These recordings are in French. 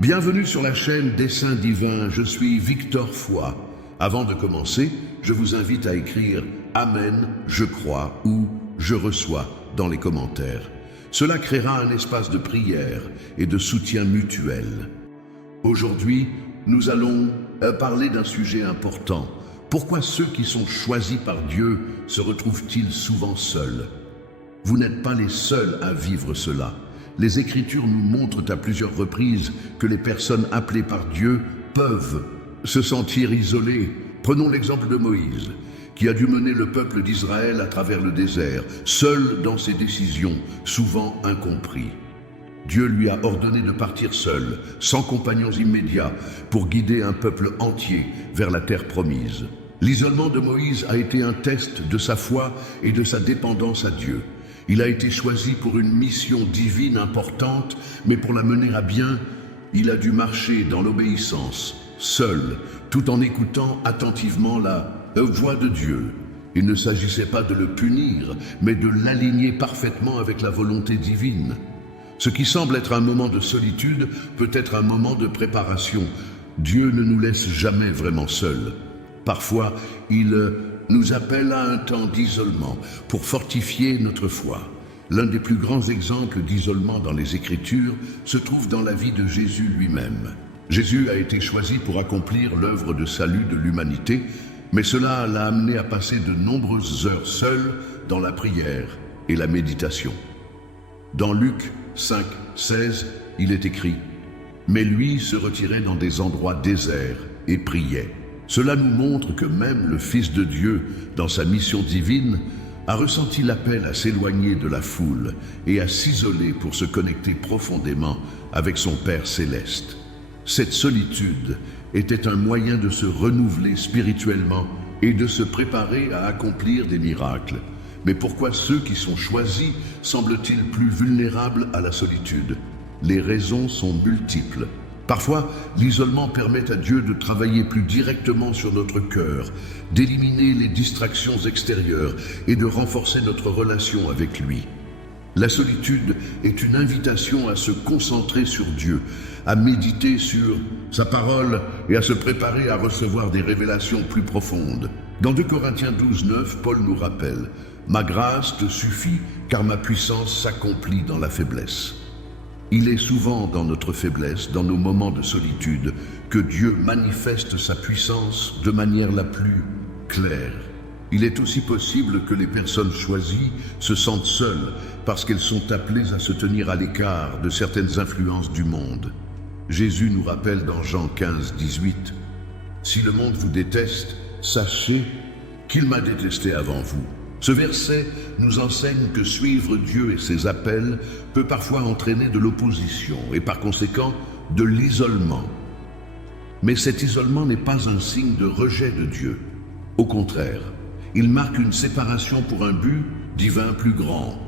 Bienvenue sur la chaîne Dessein Divin, je suis Victor Foy. Avant de commencer, je vous invite à écrire « Amen, je crois » ou « Je reçois » dans les commentaires. Cela créera un espace de prière et de soutien mutuel. Aujourd'hui, nous allons parler d'un sujet important. Pourquoi ceux qui sont choisis par Dieu se retrouvent-ils souvent seuls? Vous n'êtes pas les seuls à vivre cela. Les Écritures nous montrent à plusieurs reprises que les personnes appelées par Dieu peuvent se sentir isolées. Prenons l'exemple de Moïse, qui a dû mener le peuple d'Israël à travers le désert, seul dans ses décisions, souvent incompris. Dieu lui a ordonné de partir seul, sans compagnons immédiats, pour guider un peuple entier vers la terre promise. L'isolement de Moïse a été un test de sa foi et de sa dépendance à Dieu. Il a été choisi pour une mission divine importante, mais pour la mener à bien, il a dû marcher dans l'obéissance, seul, tout en écoutant attentivement la voix de Dieu. Il ne s'agissait pas de le punir, mais de l'aligner parfaitement avec la volonté divine. Ce qui semble être un moment de solitude peut être un moment de préparation. Dieu ne nous laisse jamais vraiment seuls. Parfois, il nous appelle à un temps d'isolement pour fortifier notre foi. L'un des plus grands exemples d'isolement dans les Écritures se trouve dans la vie de Jésus lui-même. Jésus a été choisi pour accomplir l'œuvre de salut de l'humanité, mais cela l'a amené à passer de nombreuses heures seul dans la prière et la méditation. Dans Luc 5, 16, il est écrit « Mais lui se retirait dans des endroits déserts et priait ». Cela nous montre que même le Fils de Dieu, dans sa mission divine, a ressenti l'appel à s'éloigner de la foule et à s'isoler pour se connecter profondément avec son Père céleste. Cette solitude était un moyen de se renouveler spirituellement et de se préparer à accomplir des miracles. Mais pourquoi ceux qui sont choisis semblent-ils plus vulnérables à la solitude? Les raisons sont multiples. Parfois, l'isolement permet à Dieu de travailler plus directement sur notre cœur, d'éliminer les distractions extérieures et de renforcer notre relation avec lui. La solitude est une invitation à se concentrer sur Dieu, à méditer sur sa parole et à se préparer à recevoir des révélations plus profondes. Dans 2 Corinthiens 12, 9, Paul nous rappelle « Ma grâce te suffit car ma puissance s'accomplit dans la faiblesse ». Il est souvent dans notre faiblesse, dans nos moments de solitude, que Dieu manifeste sa puissance de manière la plus claire. Il est aussi possible que les personnes choisies se sentent seules parce qu'elles sont appelées à se tenir à l'écart de certaines influences du monde. Jésus nous rappelle dans Jean 15, 18 « Si le monde vous déteste, sachez qu'il m'a détesté avant vous ». Ce verset nous enseigne que suivre Dieu et ses appels peut parfois entraîner de l'opposition et par conséquent de l'isolement. Mais cet isolement n'est pas un signe de rejet de Dieu. Au contraire, il marque une séparation pour un but divin plus grand.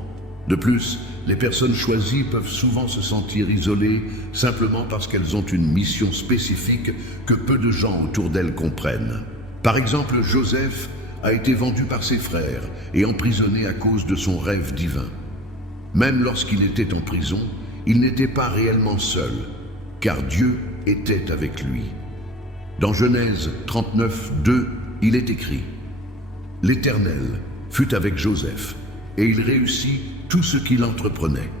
De plus, les personnes choisies peuvent souvent se sentir isolées simplement parce qu'elles ont une mission spécifique que peu de gens autour d'elles comprennent. Par exemple, Joseph a été vendu par ses frères et emprisonné à cause de son rêve divin. Même lorsqu'il était en prison, il n'était pas réellement seul, car Dieu était avec lui. Dans Genèse 39, 2, il est écrit « L'Éternel fut avec Joseph, et il réussit tout ce qu'il entreprenait. »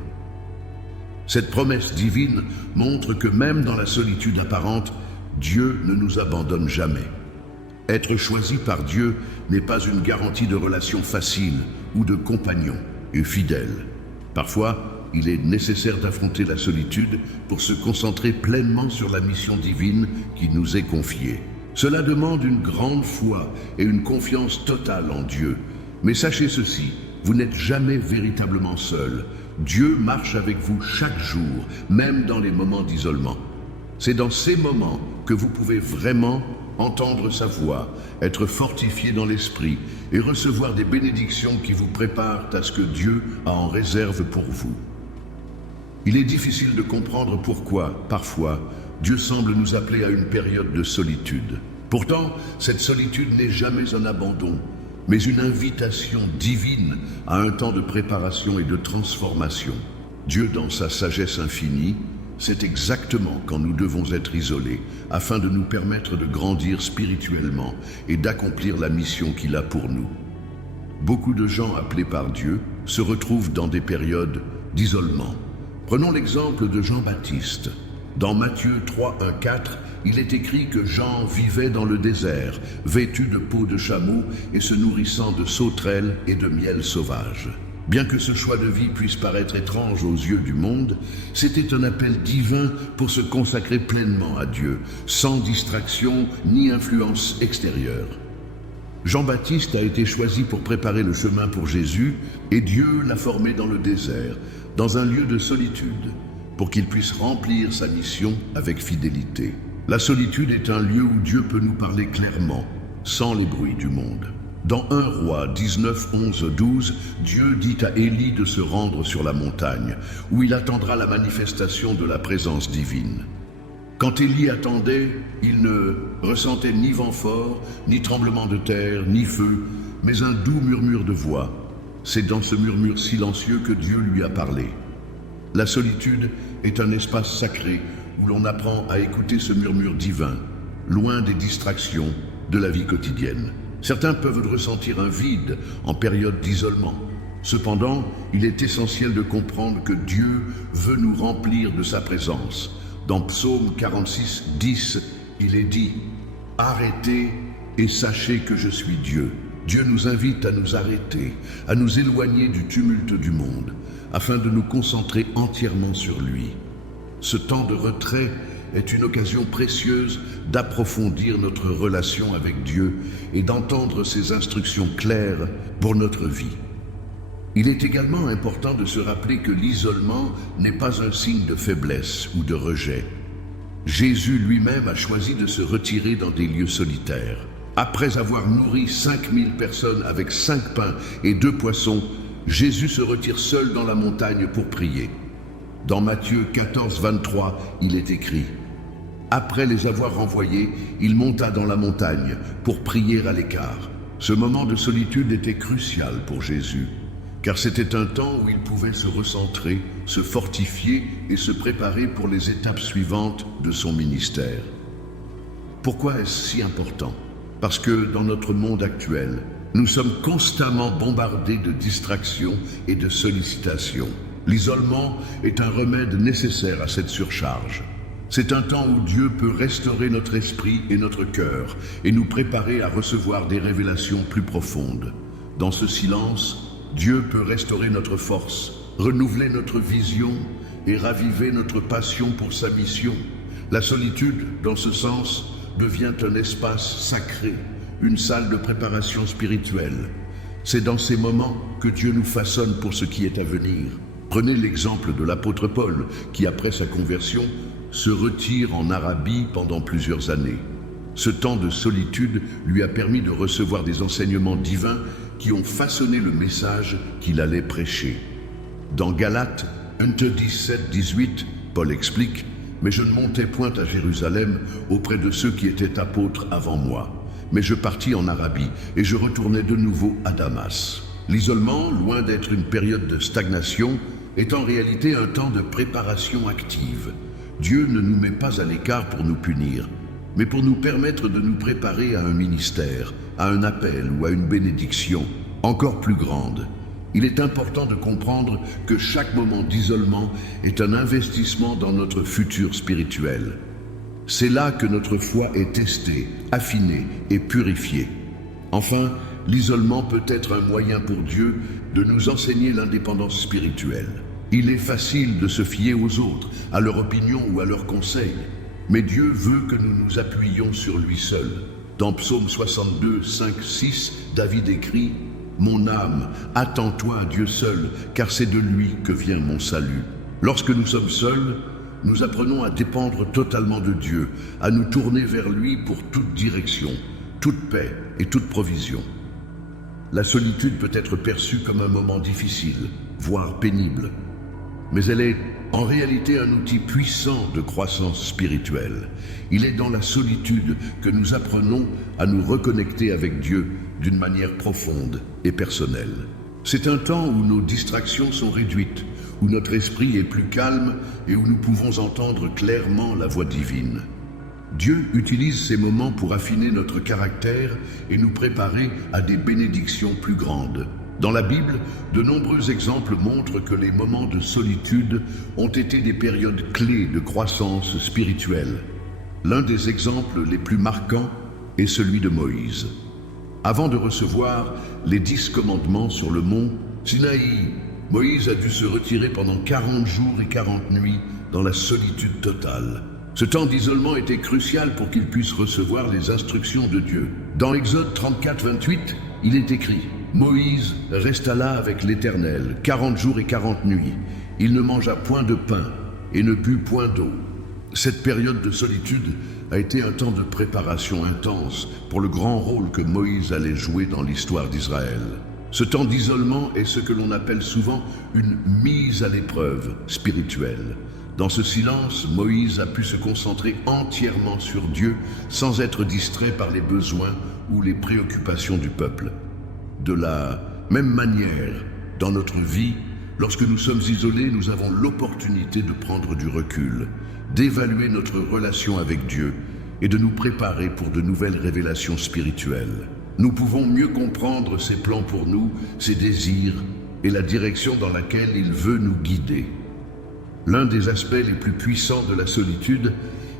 Cette promesse divine montre que même dans la solitude apparente, Dieu ne nous abandonne jamais. Être choisi par Dieu n'est pas une garantie de relation facile ou de compagnon et fidèle. Parfois, il est nécessaire d'affronter la solitude pour se concentrer pleinement sur la mission divine qui nous est confiée. Cela demande une grande foi et une confiance totale en Dieu. Mais sachez ceci, vous n'êtes jamais véritablement seul. Dieu marche avec vous chaque jour, même dans les moments d'isolement. C'est dans ces moments que vous pouvez vraiment entendre sa voix, être fortifié dans l'esprit et recevoir des bénédictions qui vous préparent à ce que Dieu a en réserve pour vous. Il est difficile de comprendre pourquoi, parfois, Dieu semble nous appeler à une période de solitude. Pourtant, cette solitude n'est jamais un abandon, mais une invitation divine à un temps de préparation et de transformation. Dieu, dans sa sagesse infinie, c'est exactement quand nous devons être isolés, afin de nous permettre de grandir spirituellement et d'accomplir la mission qu'il a pour nous. Beaucoup de gens appelés par Dieu se retrouvent dans des périodes d'isolement. Prenons l'exemple de Jean-Baptiste. Dans Matthieu 3, 1, 4, il est écrit que Jean vivait dans le désert, vêtu de peau de chameau et se nourrissant de sauterelles et de miel sauvage. Bien que ce choix de vie puisse paraître étrange aux yeux du monde, c'était un appel divin pour se consacrer pleinement à Dieu, sans distraction ni influence extérieure. Jean-Baptiste a été choisi pour préparer le chemin pour Jésus et Dieu l'a formé dans le désert, dans un lieu de solitude, pour qu'il puisse remplir sa mission avec fidélité. La solitude est un lieu où Dieu peut nous parler clairement, sans les bruits du monde. Dans 1 Roi 19, 11, 12, Dieu dit à Élie de se rendre sur la montagne, où il attendra la manifestation de la présence divine. Quand Élie attendait, il ne ressentait ni vent fort, ni tremblement de terre, ni feu, mais un doux murmure de voix. C'est dans ce murmure silencieux que Dieu lui a parlé. La solitude est un espace sacré où l'on apprend à écouter ce murmure divin, loin des distractions de la vie quotidienne. Certains peuvent ressentir un vide en période d'isolement. Cependant, il est essentiel de comprendre que Dieu veut nous remplir de sa présence. Dans Psaume 46, 10, il est dit « Arrêtez et sachez que je suis Dieu ». Dieu nous invite à nous arrêter, à nous éloigner du tumulte du monde, afin de nous concentrer entièrement sur lui. Ce temps de retrait est une occasion précieuse d'approfondir notre relation avec Dieu et d'entendre ses instructions claires pour notre vie. Il est également important de se rappeler que l'isolement n'est pas un signe de faiblesse ou de rejet. Jésus lui-même a choisi de se retirer dans des lieux solitaires. Après avoir nourri 5000 personnes avec 5 pains et 2 poissons, Jésus se retire seul dans la montagne pour prier. Dans Matthieu 14, 23, il est écrit « Après les avoir renvoyés, il monta dans la montagne pour prier à l'écart. » Ce moment de solitude était crucial pour Jésus, car c'était un temps où il pouvait se recentrer, se fortifier et se préparer pour les étapes suivantes de son ministère. Pourquoi est-ce si important ? Parce que dans notre monde actuel, nous sommes constamment bombardés de distractions et de sollicitations. L'isolement est un remède nécessaire à cette surcharge. C'est un temps où Dieu peut restaurer notre esprit et notre cœur et nous préparer à recevoir des révélations plus profondes. Dans ce silence, Dieu peut restaurer notre force, renouveler notre vision et raviver notre passion pour sa mission. La solitude, dans ce sens, devient un espace sacré, une salle de préparation spirituelle. C'est dans ces moments que Dieu nous façonne pour ce qui est à venir. Prenez l'exemple de l'apôtre Paul, qui après sa conversion, se retire en Arabie pendant plusieurs années. Ce temps de solitude lui a permis de recevoir des enseignements divins qui ont façonné le message qu'il allait prêcher. Dans Galates 1:17, 18, Paul explique « Mais je ne montais point à Jérusalem auprès de ceux qui étaient apôtres avant moi, mais je partis en Arabie et je retournai de nouveau à Damas. » L'isolement, loin d'être une période de stagnation, est en réalité un temps de préparation active. Dieu ne nous met pas à l'écart pour nous punir, mais pour nous permettre de nous préparer à un ministère, à un appel ou à une bénédiction encore plus grande. Il est important de comprendre que chaque moment d'isolement est un investissement dans notre futur spirituel. C'est là que notre foi est testée, affinée et purifiée. Enfin, l'isolement peut être un moyen pour Dieu de nous enseigner l'indépendance spirituelle. Il est facile de se fier aux autres, à leur opinion ou à leurs conseils, mais Dieu veut que nous nous appuyions sur lui seul. Dans Psaume 62, 5, 6, David écrit « Mon âme, attends-toi à Dieu seul, car c'est de lui que vient mon salut. » Lorsque nous sommes seuls, nous apprenons à dépendre totalement de Dieu, à nous tourner vers lui pour toute direction, toute paix et toute provision. La solitude peut être perçue comme un moment difficile, voire pénible, mais elle est en réalité un outil puissant de croissance spirituelle. Il est dans la solitude que nous apprenons à nous reconnecter avec Dieu d'une manière profonde et personnelle. C'est un temps où nos distractions sont réduites, où notre esprit est plus calme et où nous pouvons entendre clairement la voix divine. Dieu utilise ces moments pour affiner notre caractère et nous préparer à des bénédictions plus grandes. Dans la Bible, de nombreux exemples montrent que les moments de solitude ont été des périodes clés de croissance spirituelle. L'un des exemples les plus marquants est celui de Moïse. Avant de recevoir les 10 commandements sur le mont Sinaï, Moïse a dû se retirer pendant 40 jours et 40 nuits dans la solitude totale. Ce temps d'isolement était crucial pour qu'il puisse recevoir les instructions de Dieu. Dans Exode 34, 28, il est écrit « Moïse resta là avec l'Éternel 40 jours et 40 nuits. Il ne mangea point de pain et ne but point d'eau. » Cette période de solitude a été un temps de préparation intense pour le grand rôle que Moïse allait jouer dans l'histoire d'Israël. Ce temps d'isolement est ce que l'on appelle souvent une mise à l'épreuve spirituelle. Dans ce silence, Moïse a pu se concentrer entièrement sur Dieu sans être distrait par les besoins ou les préoccupations du peuple. De la même manière, dans notre vie, lorsque nous sommes isolés, nous avons l'opportunité de prendre du recul, d'évaluer notre relation avec Dieu et de nous préparer pour de nouvelles révélations spirituelles. Nous pouvons mieux comprendre ses plans pour nous, ses désirs et la direction dans laquelle il veut nous guider. L'un des aspects les plus puissants de la solitude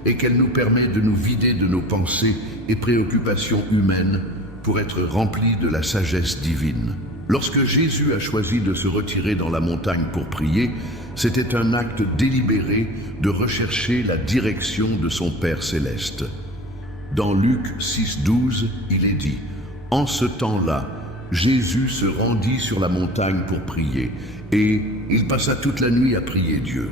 est qu'elle nous permet de nous vider de nos pensées et préoccupations humaines pour être remplis de la sagesse divine. Lorsque Jésus a choisi de se retirer dans la montagne pour prier, c'était un acte délibéré de rechercher la direction de son Père céleste. Dans Luc 6,12, il est dit « En ce temps-là, Jésus se rendit sur la montagne pour prier, et il passa toute la nuit à prier Dieu. »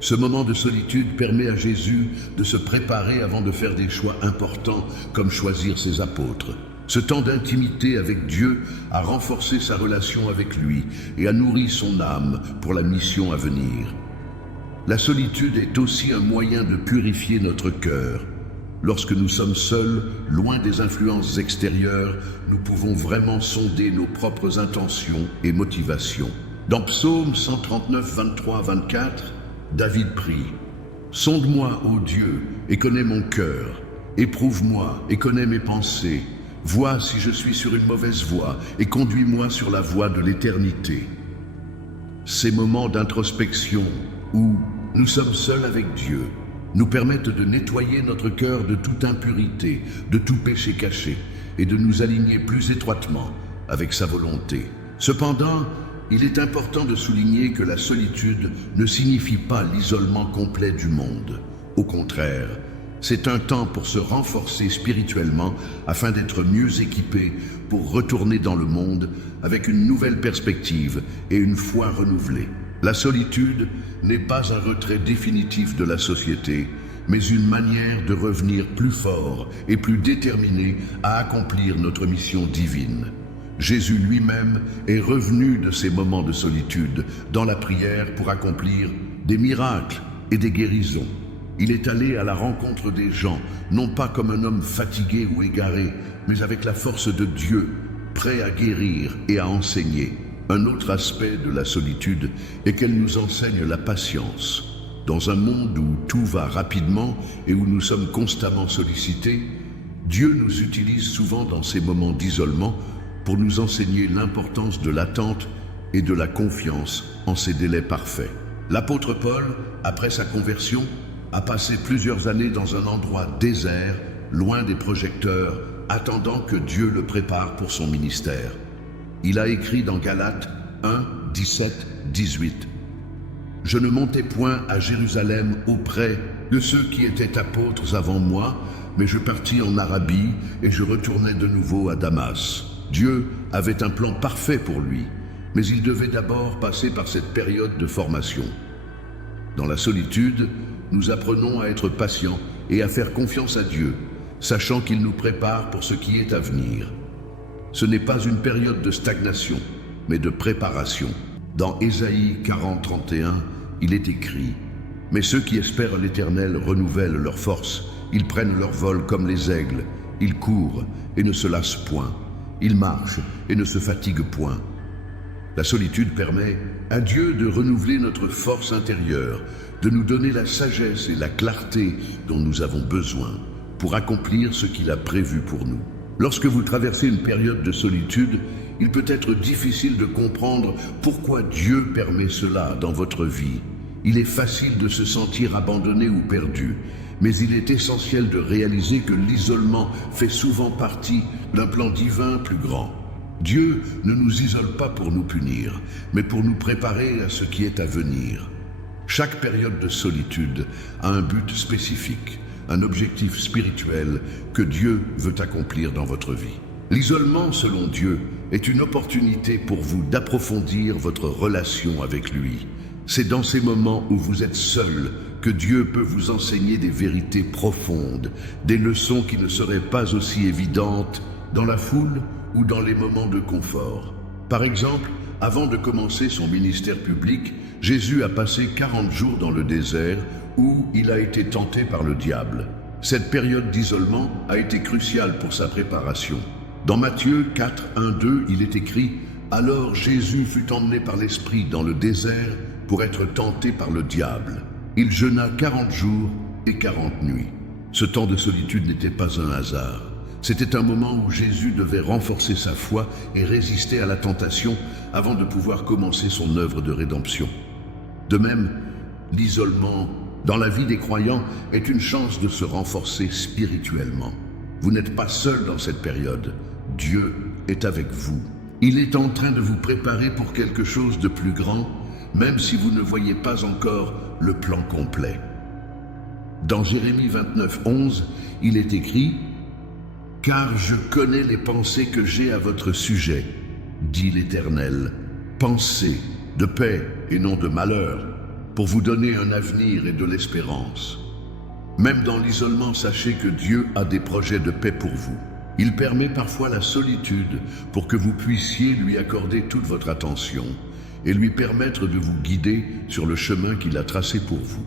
Ce moment de solitude permet à Jésus de se préparer avant de faire des choix importants, comme choisir ses apôtres. Ce temps d'intimité avec Dieu a renforcé sa relation avec lui et a nourri son âme pour la mission à venir. La solitude est aussi un moyen de purifier notre cœur. Lorsque nous sommes seuls, loin des influences extérieures, nous pouvons vraiment sonder nos propres intentions et motivations. Dans Psaume 139, 23-24, David prie « Sonde-moi, ô Dieu, et connais mon cœur. Éprouve-moi et connais mes pensées. Vois si je suis sur une mauvaise voie et conduis-moi sur la voie de l'éternité. » Ces moments d'introspection où nous sommes seuls avec Dieu nous permettent de nettoyer notre cœur de toute impurité, de tout péché caché et de nous aligner plus étroitement avec sa volonté. Cependant, il est important de souligner que la solitude ne signifie pas l'isolement complet du monde. Au contraire, c'est un temps pour se renforcer spirituellement afin d'être mieux équipé pour retourner dans le monde avec une nouvelle perspective et une foi renouvelée. La solitude n'est pas un retrait définitif de la société, mais une manière de revenir plus fort et plus déterminé à accomplir notre mission divine. Jésus lui-même est revenu de ces moments de solitude dans la prière pour accomplir des miracles et des guérisons. Il est allé à la rencontre des gens, non pas comme un homme fatigué ou égaré, mais avec la force de Dieu, prêt à guérir et à enseigner. Un autre aspect de la solitude est qu'elle nous enseigne la patience. Dans un monde où tout va rapidement et où nous sommes constamment sollicités, Dieu nous utilise souvent dans ces moments d'isolement pour nous enseigner l'importance de l'attente et de la confiance en ces délais parfaits. L'apôtre Paul, après sa conversion, a passé plusieurs années dans un endroit désert, loin des projecteurs, attendant que Dieu le prépare pour son ministère. Il a écrit dans Galates 1, 17, 18. « Je ne montai point à Jérusalem auprès de ceux qui étaient apôtres avant moi, mais je partis en Arabie et je retournai de nouveau à Damas. » Dieu avait un plan parfait pour lui, mais il devait d'abord passer par cette période de formation. Dans la solitude, nous apprenons à être patients et à faire confiance à Dieu, sachant qu'il nous prépare pour ce qui est à venir. Ce n'est pas une période de stagnation, mais de préparation. Dans Ésaïe 40, 31, il est écrit « Mais ceux qui espèrent l'Éternel renouvellent leur force, ils prennent leur vol comme les aigles, ils courent et ne se lassent point, ils marchent et ne se fatiguent point. » La solitude permet à Dieu de renouveler notre force intérieure, de nous donner la sagesse et la clarté dont nous avons besoin pour accomplir ce qu'il a prévu pour nous. Lorsque vous traversez une période de solitude, il peut être difficile de comprendre pourquoi Dieu permet cela dans votre vie. Il est facile de se sentir abandonné ou perdu, mais il est essentiel de réaliser que l'isolement fait souvent partie d'un plan divin plus grand. Dieu ne nous isole pas pour nous punir, mais pour nous préparer à ce qui est à venir. Chaque période de solitude a un but spécifique, un objectif spirituel que Dieu veut accomplir dans votre vie. L'isolement, selon Dieu, est une opportunité pour vous d'approfondir votre relation avec lui. C'est dans ces moments où vous êtes seul que Dieu peut vous enseigner des vérités profondes, des leçons qui ne seraient pas aussi évidentes dans la foule ou dans les moments de confort. Par exemple, avant de commencer son ministère public, Jésus a passé 40 jours dans le désert où il a été tenté par le diable. Cette période d'isolement a été cruciale pour sa préparation. Dans Matthieu 4, 1, 2, il est écrit « Alors Jésus fut emmené par l'Esprit dans le désert pour être tenté par le diable. Il jeûna 40 jours et 40 nuits. » Ce temps de solitude n'était pas un hasard. C'était un moment où Jésus devait renforcer sa foi et résister à la tentation avant de pouvoir commencer son œuvre de rédemption. De même, l'isolement dans la vie des croyants est une chance de se renforcer spirituellement. Vous n'êtes pas seul dans cette période. Dieu est avec vous. Il est en train de vous préparer pour quelque chose de plus grand, même si vous ne voyez pas encore le plan complet. Dans Jérémie 29, 11, il est écrit « Car je connais les pensées que j'ai à votre sujet, dit l'Éternel, pensées de paix et non de malheur, pour vous donner un avenir et de l'espérance. » Même dans l'isolement, sachez que Dieu a des projets de paix pour vous. Il permet parfois la solitude pour que vous puissiez lui accorder toute votre attention et lui permettre de vous guider sur le chemin qu'il a tracé pour vous.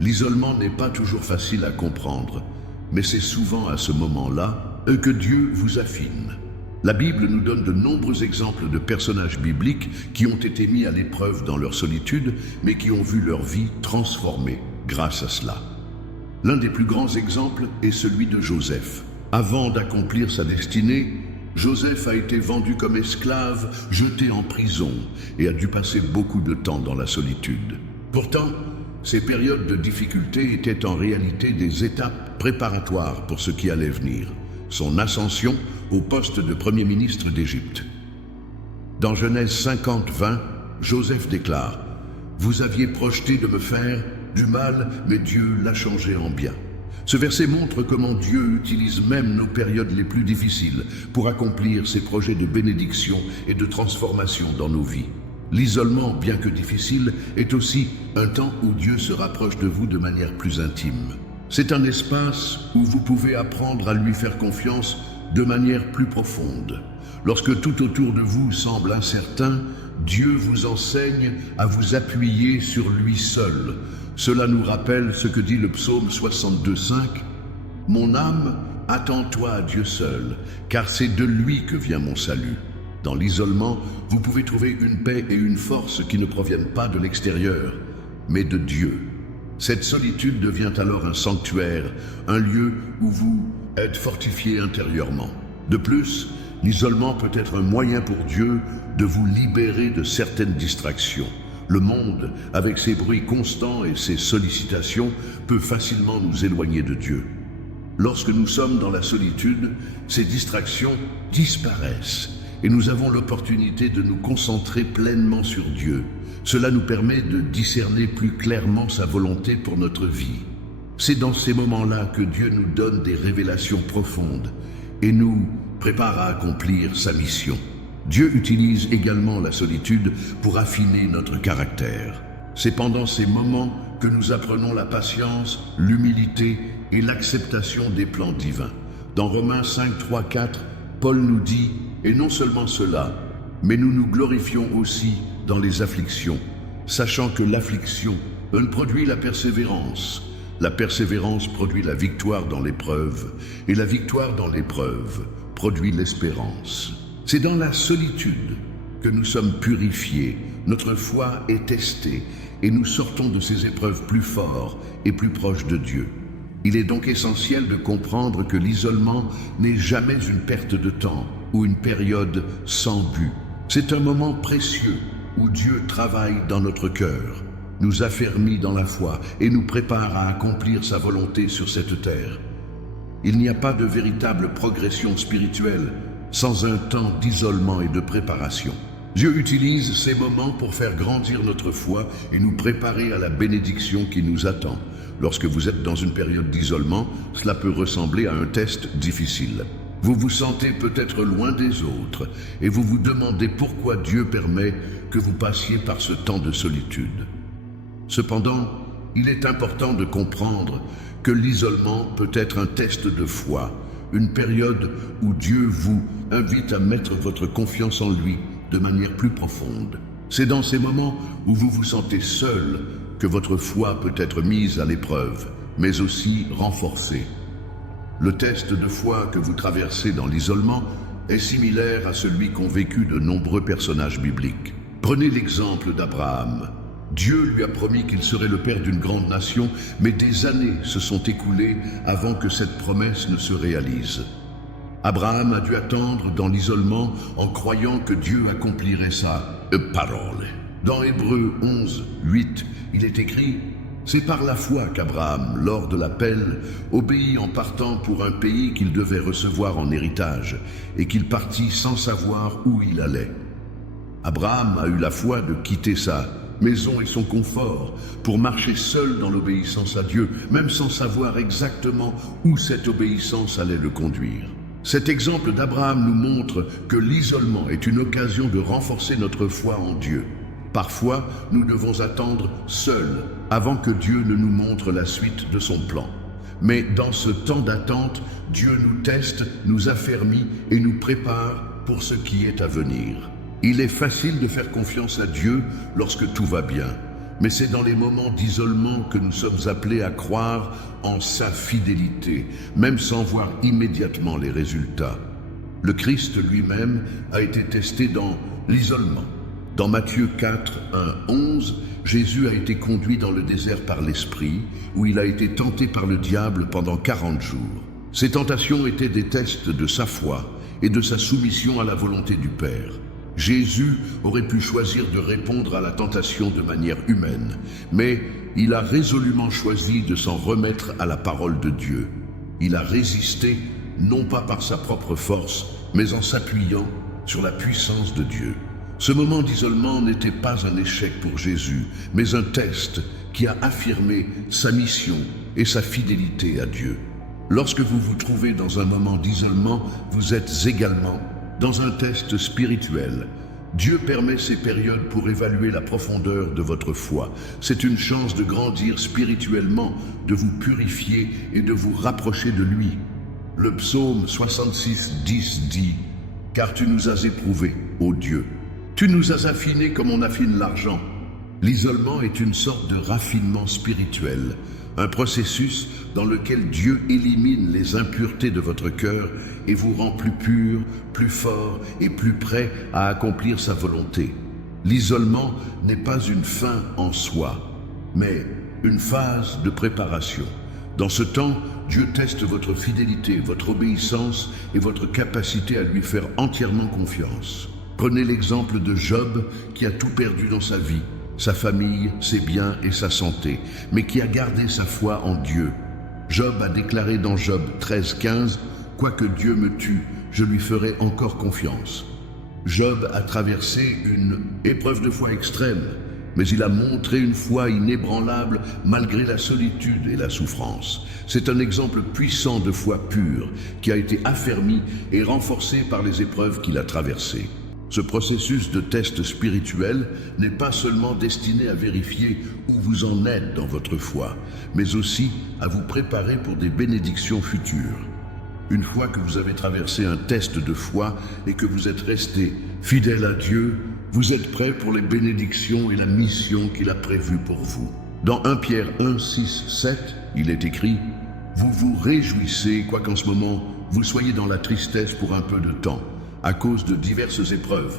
L'isolement n'est pas toujours facile à comprendre, mais c'est souvent à ce moment-là que Dieu vous affine. La Bible nous donne de nombreux exemples de personnages bibliques qui ont été mis à l'épreuve dans leur solitude, mais qui ont vu leur vie transformée grâce à cela. L'un des plus grands exemples est celui de Joseph. Avant d'accomplir sa destinée, Joseph a été vendu comme esclave, jeté en prison et a dû passer beaucoup de temps dans la solitude. Pourtant, ces périodes de difficulté étaient en réalité des étapes préparatoires pour ce qui allait venir, son ascension au poste de Premier ministre d'Égypte. Dans Genèse 50, 20, Joseph déclare « Vous aviez projeté de me faire du mal, mais Dieu l'a changé en bien. » Ce verset montre comment Dieu utilise même nos périodes les plus difficiles pour accomplir ses projets de bénédiction et de transformation dans nos vies. L'isolement, bien que difficile, est aussi un temps où Dieu se rapproche de vous de manière plus intime. C'est un espace où vous pouvez apprendre à lui faire confiance de manière plus profonde. Lorsque tout autour de vous semble incertain, Dieu vous enseigne à vous appuyer sur lui seul. Cela nous rappelle ce que dit le psaume 62,5 « Mon âme, attends-toi à Dieu seul, car c'est de lui que vient mon salut. » Dans l'isolement, vous pouvez trouver une paix et une force qui ne proviennent pas de l'extérieur, mais de Dieu. Cette solitude devient alors un sanctuaire, un lieu où vous êtes fortifié intérieurement. De plus, l'isolement peut être un moyen pour Dieu de vous libérer de certaines distractions. Le monde, avec ses bruits constants et ses sollicitations, peut facilement nous éloigner de Dieu. Lorsque nous sommes dans la solitude, ces distractions disparaissent et nous avons l'opportunité de nous concentrer pleinement sur Dieu. Cela nous permet de discerner plus clairement sa volonté pour notre vie. C'est dans ces moments-là que Dieu nous donne des révélations profondes et nous prépare à accomplir sa mission. Dieu utilise également la solitude pour affiner notre caractère. C'est pendant ces moments que nous apprenons la patience, l'humilité et l'acceptation des plans divins. Dans Romains 5, 3, 4, Paul nous dit « Et non seulement cela, mais nous nous glorifions aussi dans les afflictions, sachant que l'affliction produit la persévérance. La persévérance produit la victoire dans l'épreuve, et la victoire dans l'épreuve produit l'espérance. » C'est dans la solitude que nous sommes purifiés, notre foi est testée et nous sortons de ces épreuves plus forts et plus proches de Dieu. Il est donc essentiel de comprendre que l'isolement n'est jamais une perte de temps ou une période sans but. C'est un moment précieux où Dieu travaille dans notre cœur, nous affermit dans la foi et nous prépare à accomplir sa volonté sur cette terre. Il n'y a pas de véritable progression spirituelle sans un temps d'isolement et de préparation. Dieu utilise ces moments pour faire grandir notre foi et nous préparer à la bénédiction qui nous attend. Lorsque vous êtes dans une période d'isolement, cela peut ressembler à un test difficile. Vous vous sentez peut-être loin des autres et vous vous demandez pourquoi Dieu permet que vous passiez par ce temps de solitude. Cependant, il est important de comprendre que l'isolement peut être un test de foi, une période où Dieu vous invite à mettre votre confiance en lui de manière plus profonde. C'est dans ces moments où vous vous sentez seul que votre foi peut être mise à l'épreuve, mais aussi renforcée. Le test de foi que vous traversez dans l'isolement est similaire à celui qu'ont vécu de nombreux personnages bibliques. Prenez l'exemple d'Abraham. Dieu lui a promis qu'il serait le père d'une grande nation, mais des années se sont écoulées avant que cette promesse ne se réalise. Abraham a dû attendre dans l'isolement en croyant que Dieu accomplirait sa parole. Dans Hébreux 11, 8, il est écrit « C'est par la foi qu'Abraham, lors de l'appel, obéit en partant pour un pays qu'il devait recevoir en héritage et qu'il partit sans savoir où il allait. » Abraham a eu la foi de quitter sa maison et son confort pour marcher seul dans l'obéissance à Dieu, même sans savoir exactement où cette obéissance allait le conduire. Cet exemple d'Abraham nous montre que l'isolement est une occasion de renforcer notre foi en Dieu. Parfois, nous devons attendre seuls avant que Dieu ne nous montre la suite de son plan. Mais dans ce temps d'attente, Dieu nous teste, nous affermit et nous prépare pour ce qui est à venir. Il est facile de faire confiance à Dieu lorsque tout va bien, mais c'est dans les moments d'isolement que nous sommes appelés à croire en sa fidélité, même sans voir immédiatement les résultats. Le Christ lui-même a été testé dans l'isolement. Dans Matthieu 4, 1, 11, Jésus a été conduit dans le désert par l'Esprit, où il a été tenté par le diable pendant 40 jours. Ces tentations étaient des tests de sa foi et de sa soumission à la volonté du Père. Jésus aurait pu choisir de répondre à la tentation de manière humaine, mais il a résolument choisi de s'en remettre à la parole de Dieu. Il a résisté, non pas par sa propre force, mais en s'appuyant sur la puissance de Dieu. Ce moment d'isolement n'était pas un échec pour Jésus, mais un test qui a affirmé sa mission et sa fidélité à Dieu. Lorsque vous vous trouvez dans un moment d'isolement, vous êtes également dans un test spirituel. Dieu permet ces périodes pour évaluer la profondeur de votre foi. C'est une chance de grandir spirituellement, de vous purifier et de vous rapprocher de lui. Le psaume 66, 10 dit « Car tu nous as éprouvés, ô Dieu. Tu nous as affinés comme on affine l'argent. » L'isolement est une sorte de raffinement spirituel, un processus dans lequel Dieu élimine les impuretés de votre cœur et vous rend plus pur, plus fort et plus prêt à accomplir sa volonté. L'isolement n'est pas une fin en soi, mais une phase de préparation. Dans ce temps, Dieu teste votre fidélité, votre obéissance et votre capacité à lui faire entièrement confiance. Prenez l'exemple de Job qui a tout perdu dans sa vie, sa famille, ses biens et sa santé, mais qui a gardé sa foi en Dieu. Job a déclaré dans Job 13,15 « Quoique Dieu me tue, je lui ferai encore confiance ». Job a traversé une épreuve de foi extrême, mais il a montré une foi inébranlable malgré la solitude et la souffrance. C'est un exemple puissant de foi pure qui a été affermi et renforcé par les épreuves qu'il a traversées. Ce processus de test spirituel n'est pas seulement destiné à vérifier où vous en êtes dans votre foi, mais aussi à vous préparer pour des bénédictions futures. Une fois que vous avez traversé un test de foi et que vous êtes resté fidèle à Dieu, vous êtes prêt pour les bénédictions et la mission qu'il a prévue pour vous. Dans 1 Pierre 1, 6, 7, il est écrit « Vous vous réjouissez, quoiqu'en ce moment vous soyez dans la tristesse pour un peu de temps, à cause de diverses épreuves,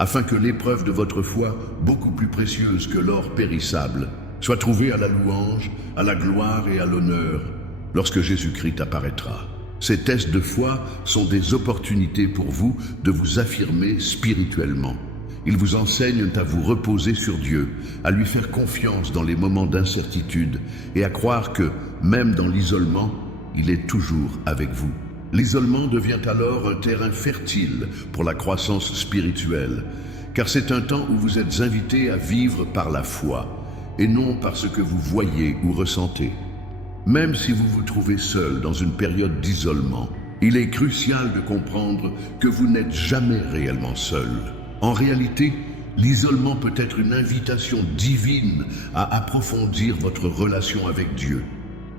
afin que l'épreuve de votre foi, beaucoup plus précieuse que l'or périssable, soit trouvée à la louange, à la gloire et à l'honneur lorsque Jésus-Christ apparaîtra. Ces tests de foi sont des opportunités pour vous de vous affirmer spirituellement. Ils vous enseignent à vous reposer sur Dieu, à lui faire confiance dans les moments d'incertitude et à croire que, même dans l'isolement, il est toujours avec vous. L'isolement devient alors un terrain fertile pour la croissance spirituelle, car c'est un temps où vous êtes invité à vivre par la foi et non par ce que vous voyez ou ressentez. Même si vous vous trouvez seul dans une période d'isolement, il est crucial de comprendre que vous n'êtes jamais réellement seul. En réalité, l'isolement peut être une invitation divine à approfondir votre relation avec Dieu.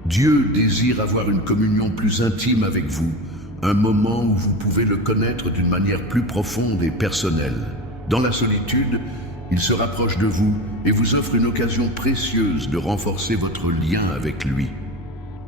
Dieu désire avoir une communion plus intime avec vous, un moment où vous pouvez le connaître d'une manière plus profonde et personnelle. Dans la solitude, il se rapproche de vous et vous offre une occasion précieuse de renforcer votre lien avec lui.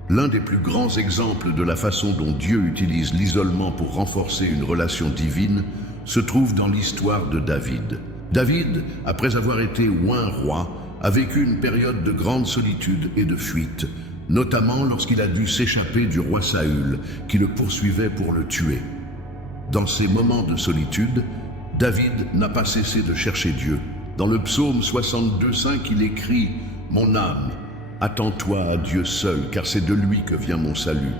L'un des plus grands exemples de la façon dont Dieu utilise l'isolement pour renforcer une relation divine se trouve dans l'histoire de David. David, après avoir été oint roi, a vécu une période de grande solitude et de fuite, notamment lorsqu'il a dû s'échapper du roi Saül, qui le poursuivait pour le tuer. Dans ces moments de solitude, David n'a pas cessé de chercher Dieu. Dans le psaume 62,5, il écrit « Mon âme, attends-toi à Dieu seul, car c'est de lui que vient mon salut. »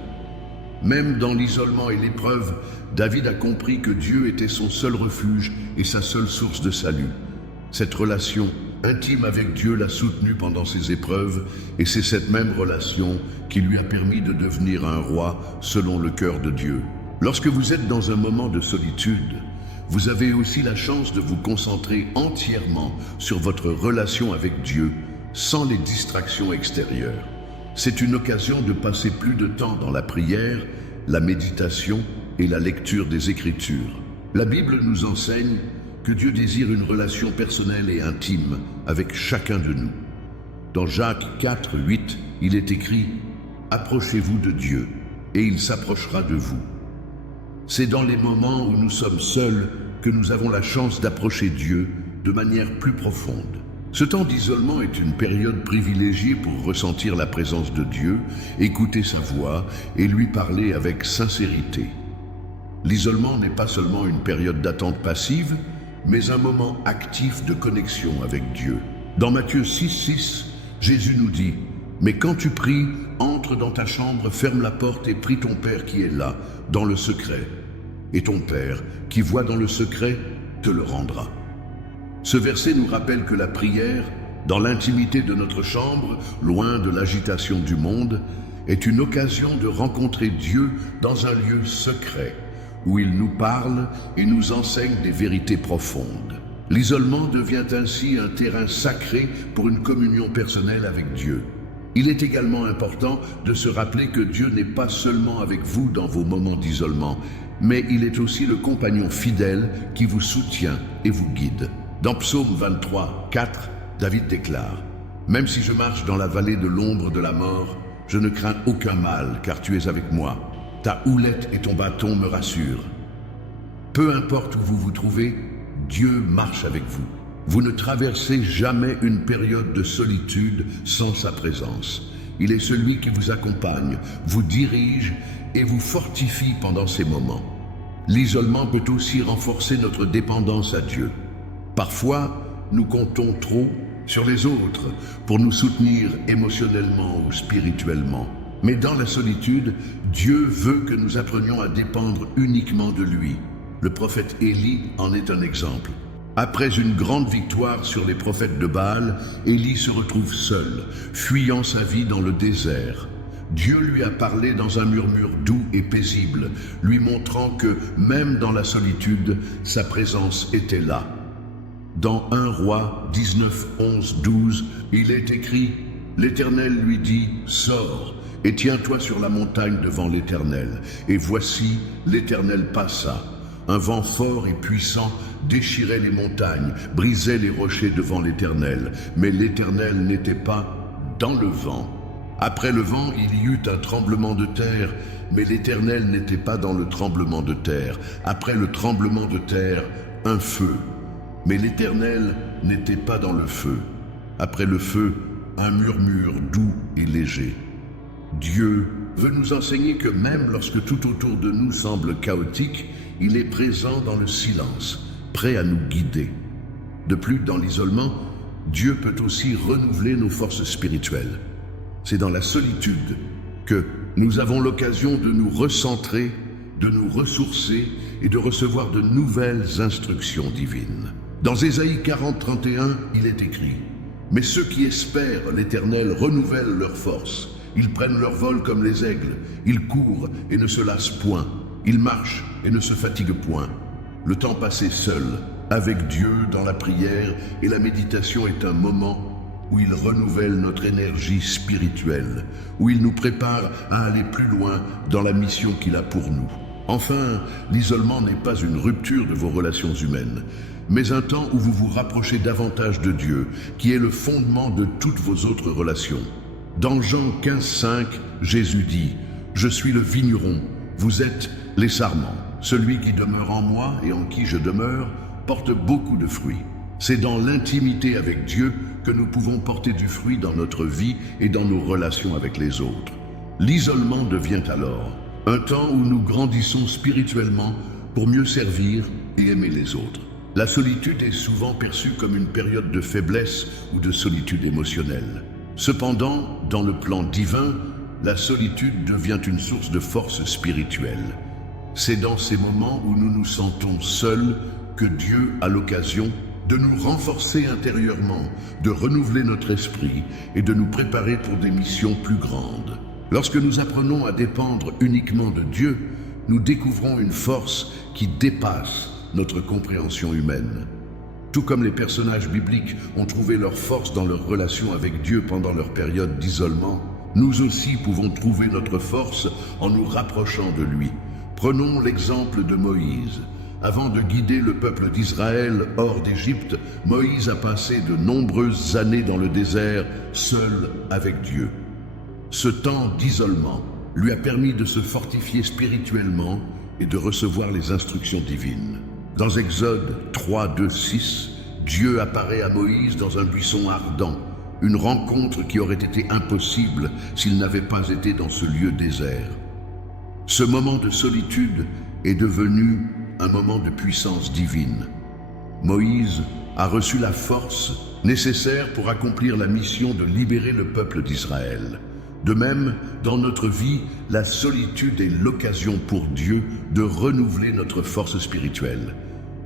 Même dans l'isolement et l'épreuve, David a compris que Dieu était son seul refuge et sa seule source de salut. Cette relation intime avec Dieu l'a soutenu pendant ses épreuves, et c'est cette même relation qui lui a permis de devenir un roi selon le cœur de Dieu. Lorsque vous êtes dans un moment de solitude, vous avez aussi la chance de vous concentrer entièrement sur votre relation avec Dieu, sans les distractions extérieures. C'est une occasion de passer plus de temps dans la prière, la méditation et la lecture des Écritures. La Bible nous enseigne que Dieu désire une relation personnelle et intime avec chacun de nous. Dans Jacques 4,8, il est écrit « Approchez-vous de Dieu, et il s'approchera de vous ». C'est dans les moments où nous sommes seuls que nous avons la chance d'approcher Dieu de manière plus profonde. Ce temps d'isolement est une période privilégiée pour ressentir la présence de Dieu, écouter sa voix et lui parler avec sincérité. L'isolement n'est pas seulement une période d'attente passive, mais un moment actif de connexion avec Dieu. Dans Matthieu 6,6, Jésus nous dit « Mais quand tu pries, entre dans ta chambre, ferme la porte et prie ton Père qui est là, dans le secret. Et ton Père, qui voit dans le secret, te le rendra. » Ce verset nous rappelle que la prière, dans l'intimité de notre chambre, loin de l'agitation du monde, est une occasion de rencontrer Dieu dans un lieu secret, où il nous parle et nous enseigne des vérités profondes. L'isolement devient ainsi un terrain sacré pour une communion personnelle avec Dieu. Il est également important de se rappeler que Dieu n'est pas seulement avec vous dans vos moments d'isolement, mais il est aussi le compagnon fidèle qui vous soutient et vous guide. Dans Psaume 23, 4, David déclare « Même si je marche dans la vallée de l'ombre de la mort, je ne crains aucun mal, car tu es avec moi. Ta houlette et ton bâton me rassurent. » Peu importe où vous vous trouvez, Dieu marche avec vous. Vous ne traversez jamais une période de solitude sans sa présence. Il est celui qui vous accompagne, vous dirige et vous fortifie pendant ces moments. L'isolement peut aussi renforcer notre dépendance à Dieu. Parfois, nous comptons trop sur les autres pour nous soutenir émotionnellement ou spirituellement. Mais dans la solitude, Dieu veut que nous apprenions à dépendre uniquement de lui. Le prophète Élie en est un exemple. Après une grande victoire sur les prophètes de Baal, Élie se retrouve seul, fuyant sa vie dans le désert. Dieu lui a parlé dans un murmure doux et paisible, lui montrant que, même dans la solitude, sa présence était là. Dans 1 Roi 19, 11, 12, il est écrit « L'Éternel lui dit, sors, et tiens-toi sur la montagne devant l'Éternel. Et voici, l'Éternel passa. Un vent fort et puissant déchirait les montagnes, brisait les rochers devant l'Éternel. Mais l'Éternel n'était pas dans le vent. Après le vent, il y eut un tremblement de terre, mais l'Éternel n'était pas dans le tremblement de terre. Après le tremblement de terre, un feu. Mais l'Éternel n'était pas dans le feu. Après le feu, un murmure doux et léger. Dieu veut nous enseigner que même lorsque tout autour de nous semble chaotique, il est présent dans le silence, prêt à nous guider. De plus, dans l'isolement, Dieu peut aussi renouveler nos forces spirituelles. C'est dans la solitude que nous avons l'occasion de nous recentrer, de nous ressourcer et de recevoir de nouvelles instructions divines. Dans Ésaïe 40, 31, il est écrit « Mais ceux qui espèrent l'Éternel renouvellent leurs forces. Ils prennent leur vol comme les aigles. Ils courent et ne se lassent point. Ils marchent et ne se fatiguent point. » Le temps passé seul, avec Dieu dans la prière et la méditation est un moment où il renouvelle notre énergie spirituelle, où il nous prépare à aller plus loin dans la mission qu'il a pour nous. Enfin, l'isolement n'est pas une rupture de vos relations humaines, mais un temps où vous vous rapprochez davantage de Dieu, qui est le fondement de toutes vos autres relations. Dans Jean 15, 5, Jésus dit « Je suis le vigneron, vous êtes les sarments. Celui qui demeure en moi et en qui je demeure porte beaucoup de fruits. » C'est dans l'intimité avec Dieu que nous pouvons porter du fruit dans notre vie et dans nos relations avec les autres. L'isolement devient alors un temps où nous grandissons spirituellement pour mieux servir et aimer les autres. La solitude est souvent perçue comme une période de faiblesse ou de solitude émotionnelle. Cependant, dans le plan divin, la solitude devient une source de force spirituelle. C'est dans ces moments où nous nous sentons seuls que Dieu a l'occasion de nous renforcer intérieurement, de renouveler notre esprit et de nous préparer pour des missions plus grandes. Lorsque nous apprenons à dépendre uniquement de Dieu, nous découvrons une force qui dépasse notre compréhension humaine. Tout comme les personnages bibliques ont trouvé leur force dans leur relation avec Dieu pendant leur période d'isolement, nous aussi pouvons trouver notre force en nous rapprochant de lui. Prenons l'exemple de Moïse. Avant de guider le peuple d'Israël hors d'Égypte, Moïse a passé de nombreuses années dans le désert, seul avec Dieu. Ce temps d'isolement lui a permis de se fortifier spirituellement et de recevoir les instructions divines. Dans Exode 3, 2, 6, Dieu apparaît à Moïse dans un buisson ardent, une rencontre qui aurait été impossible s'il n'avait pas été dans ce lieu désert. Ce moment de solitude est devenu un moment de puissance divine. Moïse a reçu la force nécessaire pour accomplir la mission de libérer le peuple d'Israël. De même, dans notre vie, la solitude est l'occasion pour Dieu de renouveler notre force spirituelle.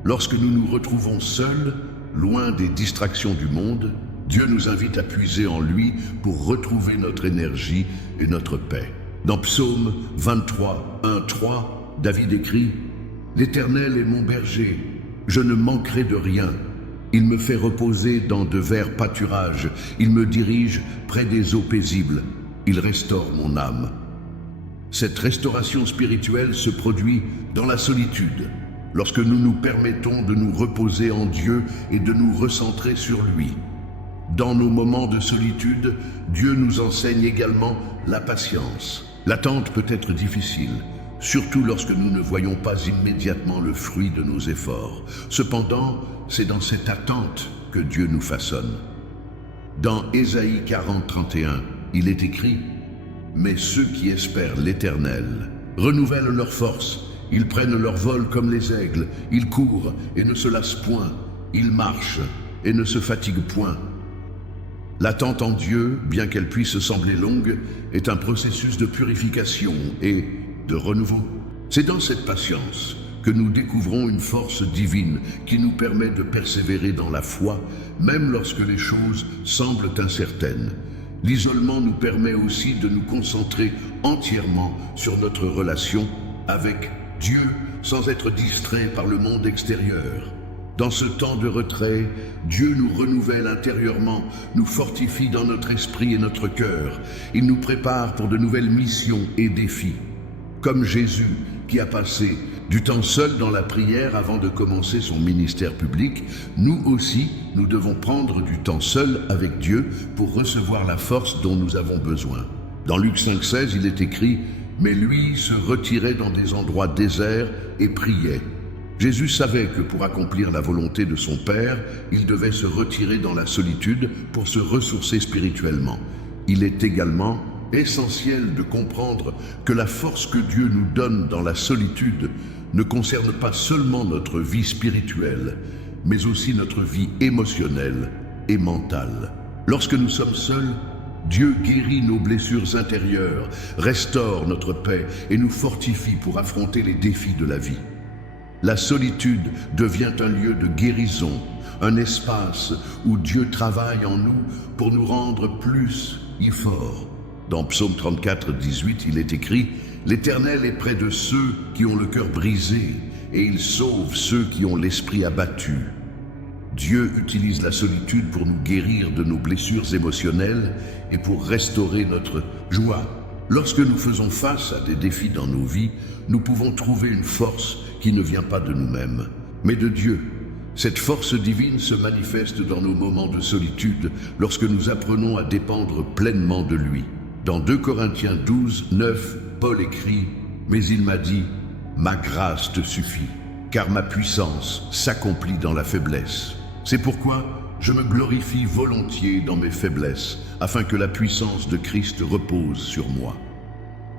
Lorsque nous nous retrouvons seuls, loin des distractions du monde, Dieu nous invite à puiser en lui pour retrouver notre énergie et notre paix. Dans Psaume 23, 1, 3, David écrit « L'Éternel est mon berger, je ne manquerai de rien. Il me fait reposer dans de verts pâturages, il me dirige près des eaux paisibles. Il restaure mon âme. » Cette restauration spirituelle se produit dans la solitude, lorsque nous nous permettons de nous reposer en Dieu et de nous recentrer sur lui. Dans nos moments de solitude, Dieu nous enseigne également la patience. L'attente peut être difficile, surtout lorsque nous ne voyons pas immédiatement le fruit de nos efforts. Cependant, c'est dans cette attente que Dieu nous façonne. Dans Ésaïe 40, 31, il est écrit « Mais ceux qui espèrent l'Éternel renouvellent leurs forces, ils prennent leur vol comme les aigles, ils courent et ne se lassent point, ils marchent et ne se fatiguent point. » L'attente en Dieu, bien qu'elle puisse sembler longue, est un processus de purification et de renouveau. C'est dans cette patience que nous découvrons une force divine qui nous permet de persévérer dans la foi, même lorsque les choses semblent incertaines. L'isolement nous permet aussi de nous concentrer entièrement sur notre relation avec Dieu sans être distrait par le monde extérieur. Dans ce temps de retrait, Dieu nous renouvelle intérieurement, nous fortifie dans notre esprit et notre cœur. Il nous prépare pour de nouvelles missions et défis. Comme Jésus, qui a passé du temps seul dans la prière avant de commencer son ministère public, nous aussi, nous devons prendre du temps seul avec Dieu pour recevoir la force dont nous avons besoin. Dans Luc 5,16, il est écrit « Mais lui se retirait dans des endroits déserts et priait. Jésus savait que pour accomplir la volonté de son Père, il devait se retirer dans la solitude pour se ressourcer spirituellement. Il est également essentiel de comprendre que la force que Dieu nous donne dans la solitude ne concerne pas seulement notre vie spirituelle, mais aussi notre vie émotionnelle et mentale. Lorsque nous sommes seuls, Dieu guérit nos blessures intérieures, restaure notre paix et nous fortifie pour affronter les défis de la vie. La solitude devient un lieu de guérison, un espace où Dieu travaille en nous pour nous rendre plus forts. Dans Psaume 34, 18, il est écrit « L'Éternel est près de ceux qui ont le cœur brisé, et il sauve ceux qui ont l'esprit abattu. » Dieu utilise la solitude pour nous guérir de nos blessures émotionnelles et pour restaurer notre joie. Lorsque nous faisons face à des défis dans nos vies, nous pouvons trouver une force qui ne vient pas de nous-mêmes, mais de Dieu. Cette force divine se manifeste dans nos moments de solitude lorsque nous apprenons à dépendre pleinement de lui. Dans 2 Corinthiens 12, 9, Paul écrit « Mais il m'a dit, ma grâce te suffit, car ma puissance s'accomplit dans la faiblesse. C'est pourquoi je me glorifie volontiers dans mes faiblesses, afin que la puissance de Christ repose sur moi. »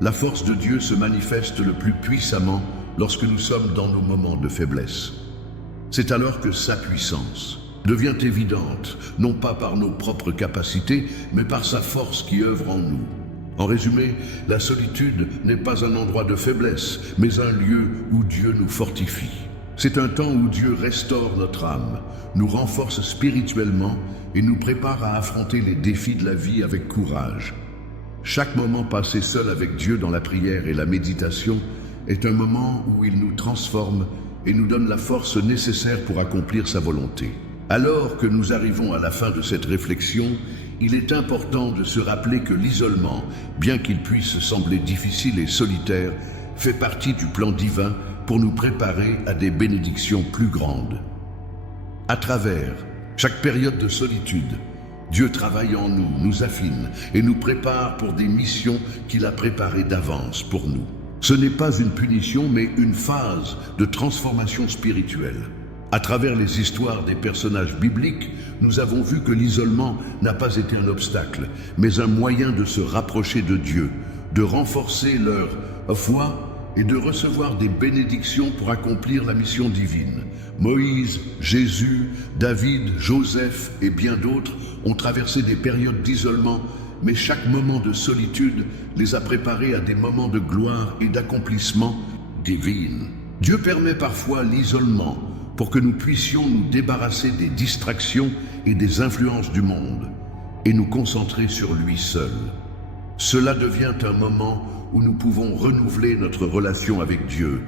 La force de Dieu se manifeste le plus puissamment lorsque nous sommes dans nos moments de faiblesse. C'est alors que sa puissance devient évidente, non pas par nos propres capacités, mais par sa force qui œuvre en nous. En résumé, la solitude n'est pas un endroit de faiblesse, mais un lieu où Dieu nous fortifie. C'est un temps où Dieu restaure notre âme, nous renforce spirituellement et nous prépare à affronter les défis de la vie avec courage. Chaque moment passé seul avec Dieu dans la prière et la méditation est un moment où il nous transforme et nous donne la force nécessaire pour accomplir sa volonté. Alors que nous arrivons à la fin de cette réflexion, il est important de se rappeler que l'isolement, bien qu'il puisse sembler difficile et solitaire, fait partie du plan divin pour nous préparer à des bénédictions plus grandes. À travers chaque période de solitude, Dieu travaille en nous, nous affine et nous prépare pour des missions qu'il a préparées d'avance pour nous. Ce n'est pas une punition, mais une phase de transformation spirituelle. À travers les histoires des personnages bibliques, nous avons vu que l'isolement n'a pas été un obstacle, mais un moyen de se rapprocher de Dieu, de renforcer leur foi et de recevoir des bénédictions pour accomplir la mission divine. Moïse, Jésus, David, Joseph et bien d'autres ont traversé des périodes d'isolement, mais chaque moment de solitude les a préparés à des moments de gloire et d'accomplissement divine. Dieu permet parfois l'isolement pour que nous puissions nous débarrasser des distractions et des influences du monde et nous concentrer sur lui seul. Cela devient un moment où nous pouvons renouveler notre relation avec Dieu,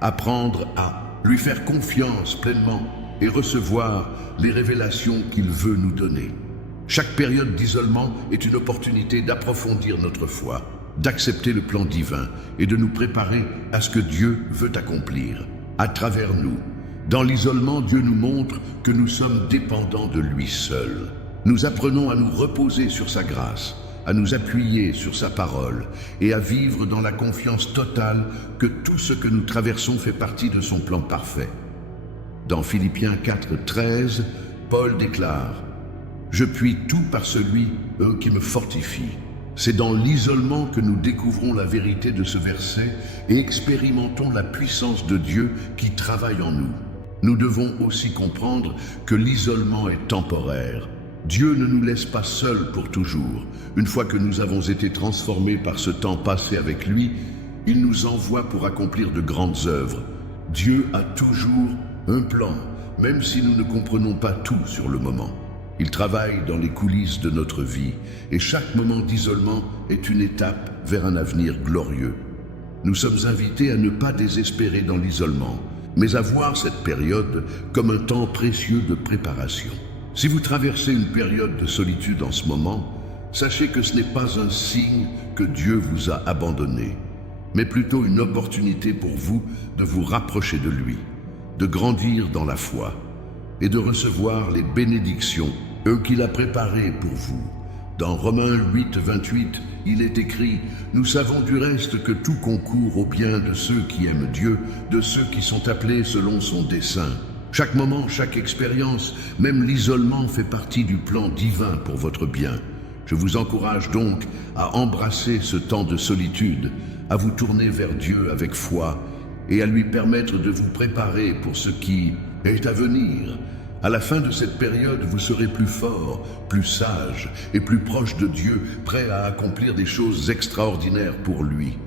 apprendre à lui faire confiance pleinement et recevoir les révélations qu'il veut nous donner. Chaque période d'isolement est une opportunité d'approfondir notre foi, d'accepter le plan divin et de nous préparer à ce que Dieu veut accomplir à travers nous. Dans l'isolement, Dieu nous montre que nous sommes dépendants de lui seul. Nous apprenons à nous reposer sur sa grâce, à nous appuyer sur sa parole et à vivre dans la confiance totale que tout ce que nous traversons fait partie de son plan parfait. Dans Philippiens 4, 13, Paul déclare « Je puis tout par celui qui me fortifie ». C'est dans l'isolement que nous découvrons la vérité de ce verset et expérimentons la puissance de Dieu qui travaille en nous. Nous devons aussi comprendre que l'isolement est temporaire. Dieu ne nous laisse pas seuls pour toujours. Une fois que nous avons été transformés par ce temps passé avec lui, il nous envoie pour accomplir de grandes œuvres. Dieu a toujours un plan, même si nous ne comprenons pas tout sur le moment. Il travaille dans les coulisses de notre vie et chaque moment d'isolement est une étape vers un avenir glorieux. Nous sommes invités à ne pas désespérer dans l'isolement, mais à voir cette période comme un temps précieux de préparation. Si vous traversez une période de solitude en ce moment, sachez que ce n'est pas un signe que Dieu vous a abandonné, mais plutôt une opportunité pour vous de vous rapprocher de lui, de grandir dans la foi et de recevoir les bénédictions qu'il a préparées pour vous. Dans Romains 8, 28, il est écrit « Nous savons du reste que tout concourt au bien de ceux qui aiment Dieu, de ceux qui sont appelés selon son dessein. » Chaque moment, chaque expérience, même l'isolement fait partie du plan divin pour votre bien. Je vous encourage donc à embrasser ce temps de solitude, à vous tourner vers Dieu avec foi et à lui permettre de vous préparer pour ce qui est à venir. À la fin de cette période, vous serez plus fort, plus sage et plus proche de Dieu, prêt à accomplir des choses extraordinaires pour lui.